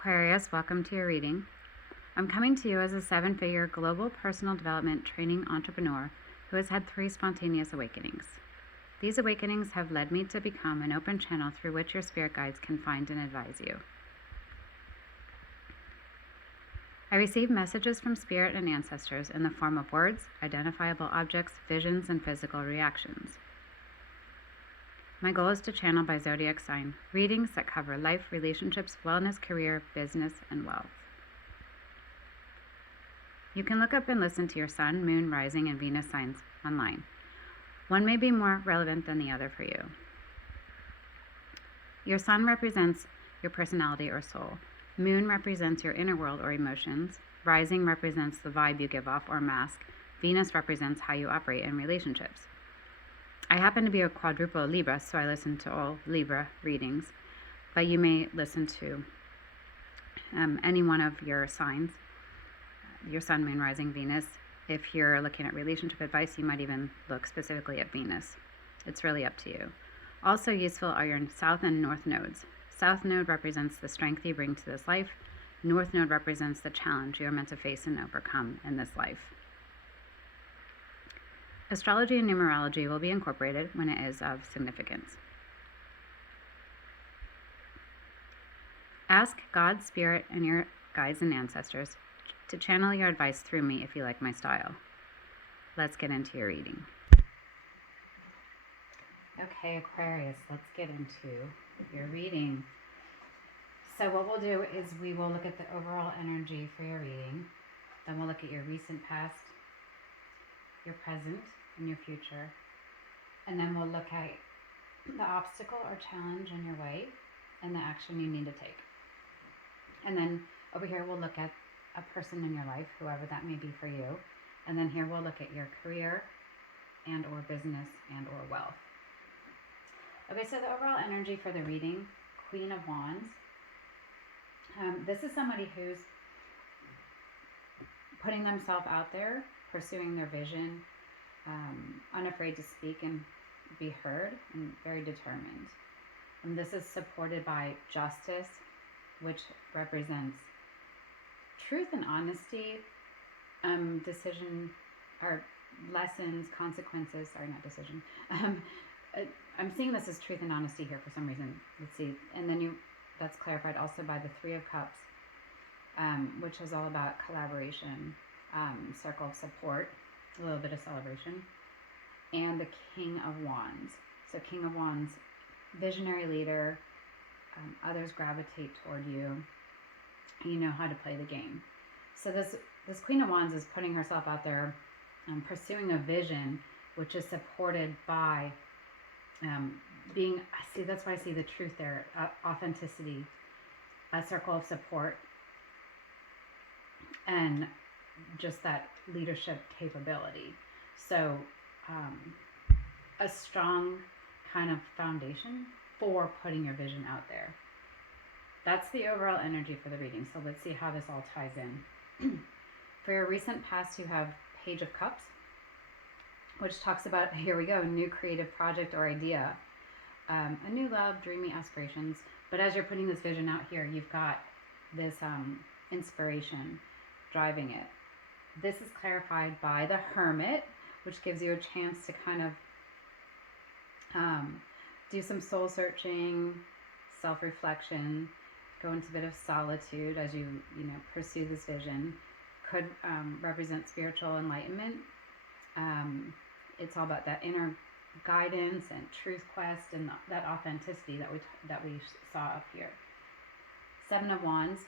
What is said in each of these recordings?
Aquarius, welcome to your reading. I'm coming to you as a 7-figure global personal development training entrepreneur who has had 3 spontaneous awakenings. These awakenings have led me to become an open channel through which your spirit guides can find and advise you. I receive messages from spirit and ancestors in the form of words, identifiable objects, visions, and physical reactions. My goal is to channel by zodiac sign readings that cover life, relationships, wellness, career, business, and wealth. You can look up and listen to your sun, moon, rising, and Venus signs online. One may be more relevant than the other for you. Your sun represents your personality or soul. Moon represents your inner world or emotions. Rising represents the vibe you give off or mask. Venus represents how you operate in relationships. I happen to be a quadruple Libra, so I listen to all Libra readings, but you may listen to any one of your signs, your sun, moon, rising, Venus. If you're looking at relationship advice, you might even look specifically at Venus. It's really up to you. Also useful are your south and north nodes. South node represents the strength you bring to this life. North node represents the challenge you are meant to face and overcome in this life. Astrology and numerology will be incorporated when it is of significance. Ask God, Spirit, and your guides and ancestors to channel your advice through me if you like my style. Let's get into your reading. Okay, Aquarius, let's get into your reading. So what we'll do is we will look at the overall energy for your reading. Then we'll look at your recent past, your present, and your future. And then we'll look at the obstacle or challenge in your way and the action you need to take. And then over here we'll look at a person in your life, whoever that may be for you. And then here we'll look at your career and or business and or wealth. Okay, so the overall energy for the reading, Queen of Wands. This is somebody who's putting themselves out there, pursuing their vision, unafraid to speak and be heard, and very determined. And this is supported by Justice, which represents truth and honesty, decision or lessons, consequences, sorry, not decision. I'm seeing this as truth and honesty here for some reason. Let's see. And then that's clarified also by the 3 of Cups, which is all about collaboration, circle of support, a little bit of celebration, and the King of Wands. So King of Wands, visionary leader, others gravitate toward you. You know how to play the game. So this Queen of Wands is putting herself out there, pursuing a vision, which is supported by that's why I see the truth there, authenticity, a circle of support, and just that leadership capability. So a strong kind of foundation for putting your vision out there. That's the overall energy for the reading. So let's see how this all ties in. For your recent past, you have Page of Cups, which talks about, here we go, new creative project or idea, a new love, dreamy aspirations. But as you're putting this vision out here, you've got this inspiration driving it. This is clarified by the Hermit, which gives you a chance to kind of do some soul searching, self-reflection, go into a bit of solitude as you pursue this vision. Could represent spiritual enlightenment. It's all about that inner guidance and truth quest and that authenticity that we saw up here. 7 of Wands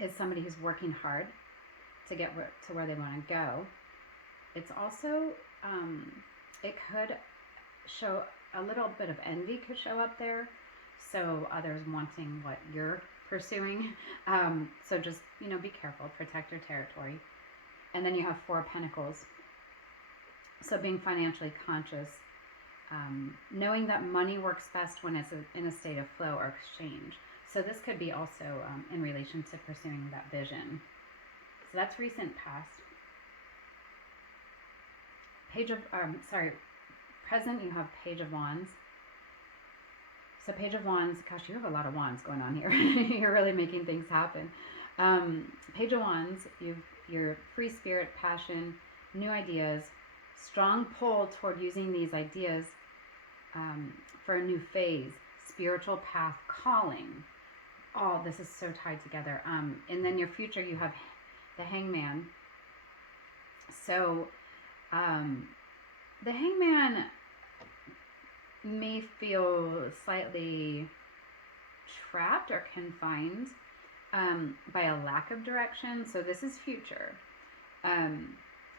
is somebody who's working hard to get to where they want to go. It's also, it could show a little bit of envy could show up there. So others wanting what you're pursuing. So just, be careful, protect your territory. And then you have 4 of Pentacles. So being financially conscious, knowing that money works best when it's in a state of flow or exchange. So this could be also in relation to pursuing that vision. So that's recent past. Present, you have Page of Wands. So Page of Wands, gosh, you have a lot of wands going on here. You're really making things happen. Page of Wands, your free spirit, passion, new ideas, strong pull toward using these ideas for a new phase, spiritual path, calling. All this is so tied together. And then your future, you have the Hangman. So the Hangman may feel slightly trapped or confined by a lack of direction. So this is future.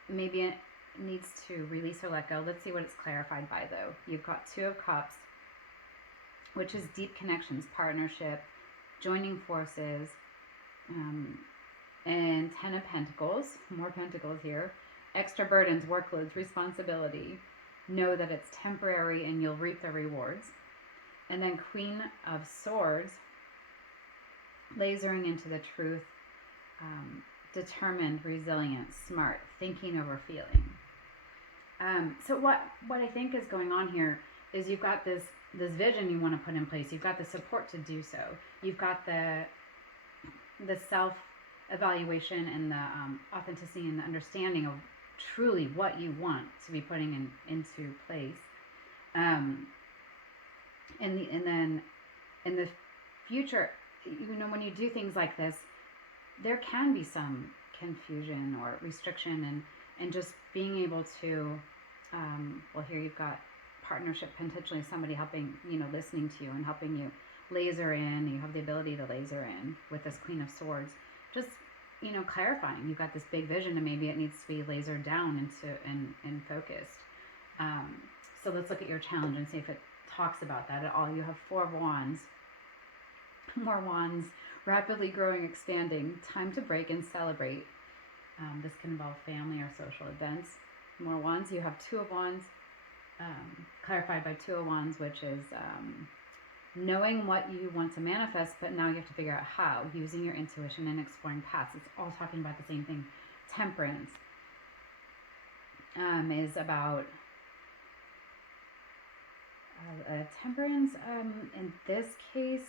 Maybe it needs to release or let go. Let's see what it's clarified by, though. You've got Two of Cups, which is deep connections, partnership, joining forces, and Ten of Pentacles, more pentacles here, extra burdens, workloads, responsibility. Know that it's temporary and you'll reap the rewards. And then Queen of Swords, lasering into the truth, determined, resilient, smart, thinking over feeling. So what I think is going on here is you've got this vision you want to put in place. You've got the support to do so. You've got the self-evaluation and the authenticity and the understanding of truly what you want to be putting into place. And then in the future, when you do things like this, there can be some confusion or restriction, and just being able to, here you've got partnership, potentially somebody helping, listening to you and helping you laser in. You have the ability to laser in with this Queen of Swords. Just, clarifying. You've got this big vision and maybe it needs to be lasered down into and focused. So let's look at your challenge and see if it talks about that at all. You have Four of Wands. More wands, rapidly growing, expanding, time to break and celebrate. This can involve family or social events. More wands, you have Two of Wands, clarified by Two of Wands, which is knowing what you want to manifest, but now you have to figure out how, using your intuition and exploring paths. It's all talking about the same thing. Temperance is about temperance, in this case,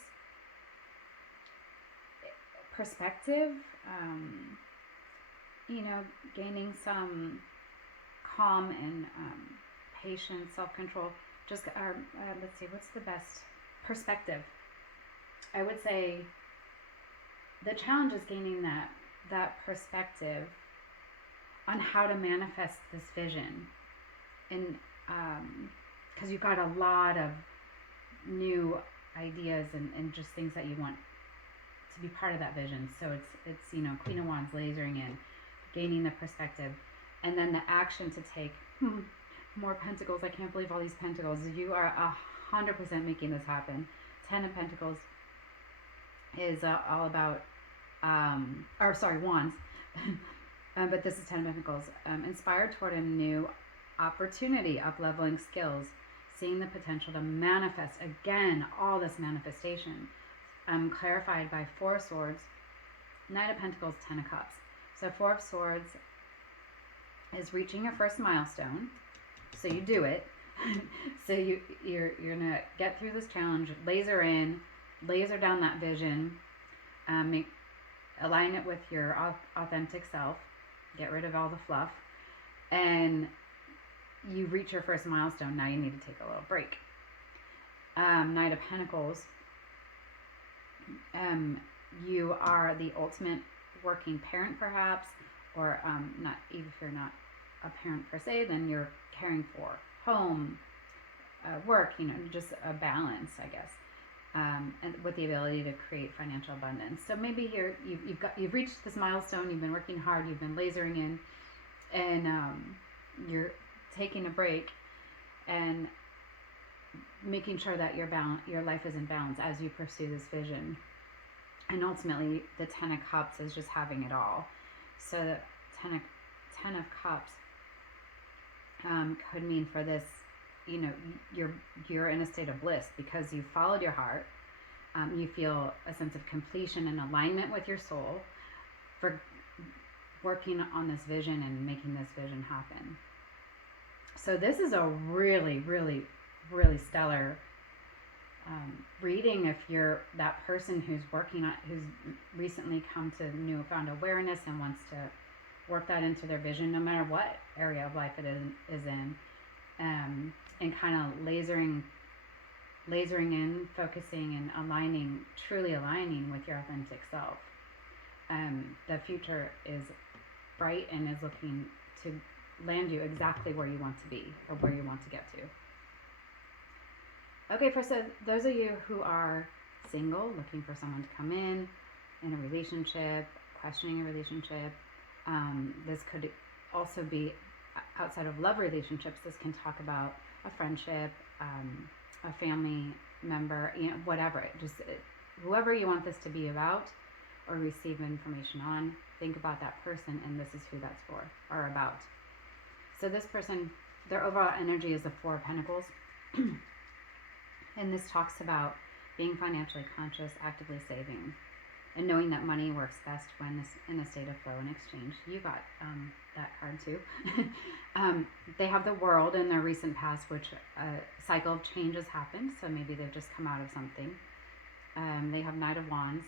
perspective, gaining some calm and patience, self-control. Just, let's see, what's the best perspective? I would say the challenge is gaining that perspective on how to manifest this vision. And because you've got a lot of new ideas and just things that you want to be part of that vision. So it's Queen of Wands, lasering in, gaining the perspective, and then the action to take. More pentacles. I can't believe all these pentacles. You are 100% making this happen. Ten of Pentacles is all about, wands. But this is Ten of Pentacles. Inspired toward a new opportunity, up-leveling skills, seeing the potential to manifest. Again, all this manifestation. Clarified by Four of Swords, Knight of Pentacles, Ten of Cups. So Four of Swords is reaching your first milestone. So you do it. So you're gonna get through this challenge, laser in, laser down that vision, align it with your authentic self, get rid of all the fluff, and you reach your first milestone. Now you need to take a little break. Knight of Pentacles. You are the ultimate working parent, perhaps, or not. Even if you're not a parent per se, then you're caring for home, work. Just a balance, I guess, and with the ability to create financial abundance. So maybe here you've reached this milestone. You've been working hard. You've been lasering in, and you're taking a break and making sure that your life is in balance as you pursue this vision. And ultimately, the Ten of Cups is just having it all. So the Ten of Cups could mean for this, you're in a state of bliss because you followed your heart. You feel a sense of completion and alignment with your soul for working on this vision and making this vision happen. So this is a really, really, really stellar reading if you're that person who's who's recently come to newfound awareness and wants to work that into their vision, no matter what area of life it is in, and kind of lasering in, focusing and aligning, truly aligning with your authentic self. The future is bright and is looking to land you exactly where you want to be or where you want to get to. Okay, so those of you who are single, looking for someone to come in a relationship, questioning a relationship, this could also be outside of love relationships. This can talk about a friendship, a family member, whatever. Whoever you want this to be about or receive information on, think about that person, and this is who that's for or about. So this person, their overall energy is the Four of Pentacles. And this talks about being financially conscious, actively saving, and knowing that money works best when in a state of flow and exchange. You got that card too. They have the World in their recent past, which a cycle of change has happened, so maybe they've just come out of something. They have Knight of Wands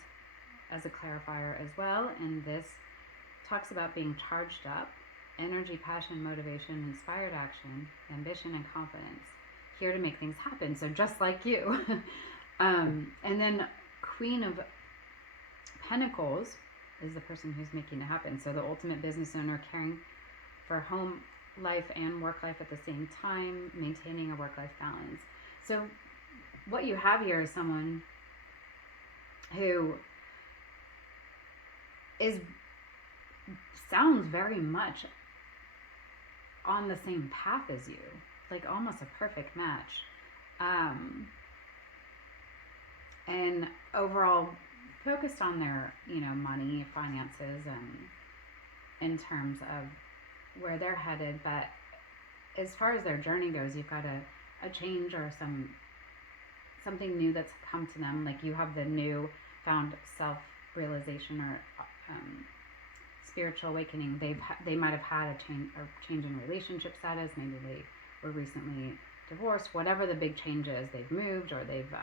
as a clarifier as well, and this talks about being charged up, energy, passion, motivation, inspired action, ambition, and confidence. Here to make things happen, so just like you. And then Queen of Pentacles is the person who's making it happen. So the ultimate business owner, caring for home life and work life at the same time, maintaining a work-life balance. So what you have here is someone who sounds very much on the same path as you, like almost a perfect match. And overall focused on their, money, finances, and in terms of where they're headed. But as far as their journey goes, you've got a change or something new that's come to them. Like you have the new found self-realization or spiritual awakening. They might have had a change in relationship status. Maybe they were recently divorced. Whatever the big change is, they've moved or they've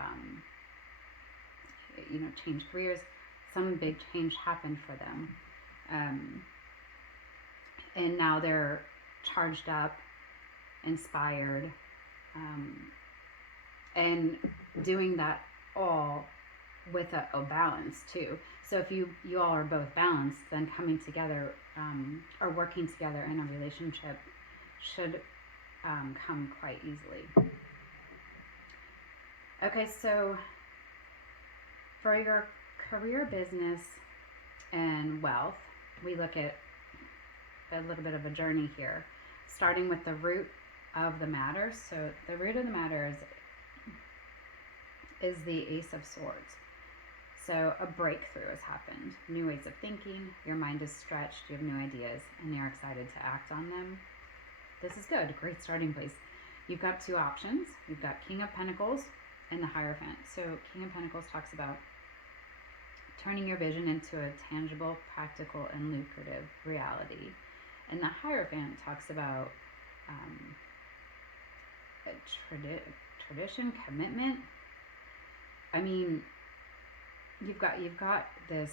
changed careers. Some big change happened for them, and now they're charged up, inspired, and doing that all with a balance too. So if you all are both balanced, then coming together or working together in a relationship should come quite easily. Okay, so for your career, business, and wealth, we look at a little bit of a journey here, starting with the root of the matter. So the root of the matter is the Ace of Swords. So a breakthrough has happened. New ways of thinking. Your mind is stretched. You have new ideas, and you're excited to act on them. This is good. Great starting place. You've got two options. You've got King of Pentacles and the Hierophant. So King of Pentacles talks about turning your vision into a tangible, practical, and lucrative reality. And the Hierophant talks about tradition, commitment. I mean, you've got this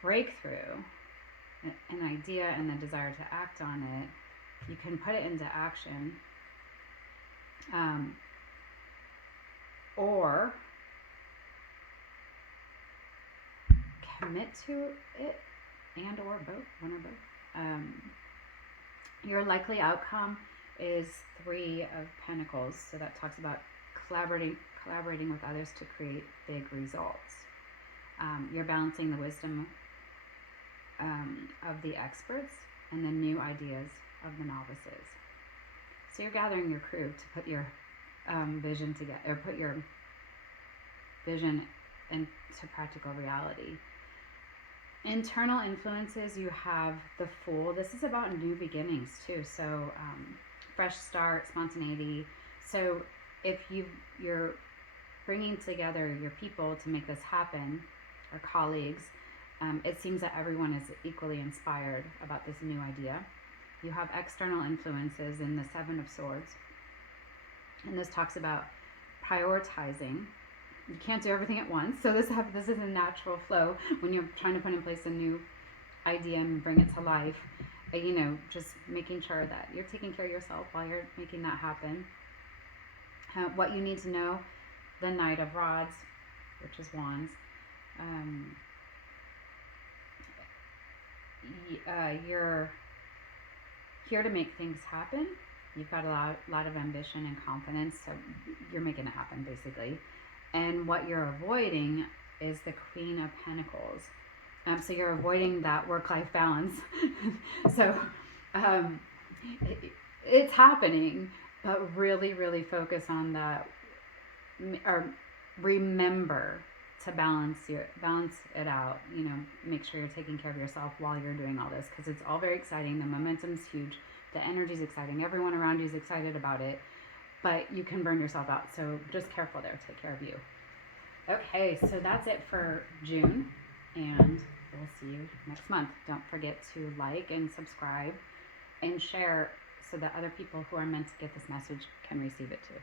breakthrough, an idea, and the desire to act on it. You can put it into action, or commit to it, and or both, one or both. Your likely outcome is Three of Pentacles. So that talks about collaborating with others to create big results. You're balancing the wisdom of the experts and the new ideas of the novices. So you're gathering your crew to put your vision together, or put your vision into practical reality. Internal influences, you have the Fool. This is about new beginnings too. So fresh start, spontaneity. So if you're bringing together your people to make this happen, or colleagues, it seems that everyone is equally inspired about this new idea. You have external influences in the Seven of Swords. And this talks about prioritizing. You can't do everything at once. So this is a natural flow when you're trying to put in place a new idea and bring it to life. Just making sure that you're taking care of yourself while you're making that happen. What you need to know, the Knight of Rods, which is Wands. You're here to make things happen. You've got a lot of ambition and confidence, so you're making it happen, basically. And what you're avoiding is the Queen of Pentacles. So you're avoiding that work-life balance. So it's happening, but really, really focus on that, or remember to balance it out. Make sure you're taking care of yourself while you're doing all this, because it's all very exciting. The momentum's huge. The energy's exciting. Everyone around you is excited about it, but you can burn yourself out. So just careful there. Take care of you. Okay, so that's it for June, and we'll see you next month. Don't forget to like and subscribe and share so that other people who are meant to get this message can receive it too.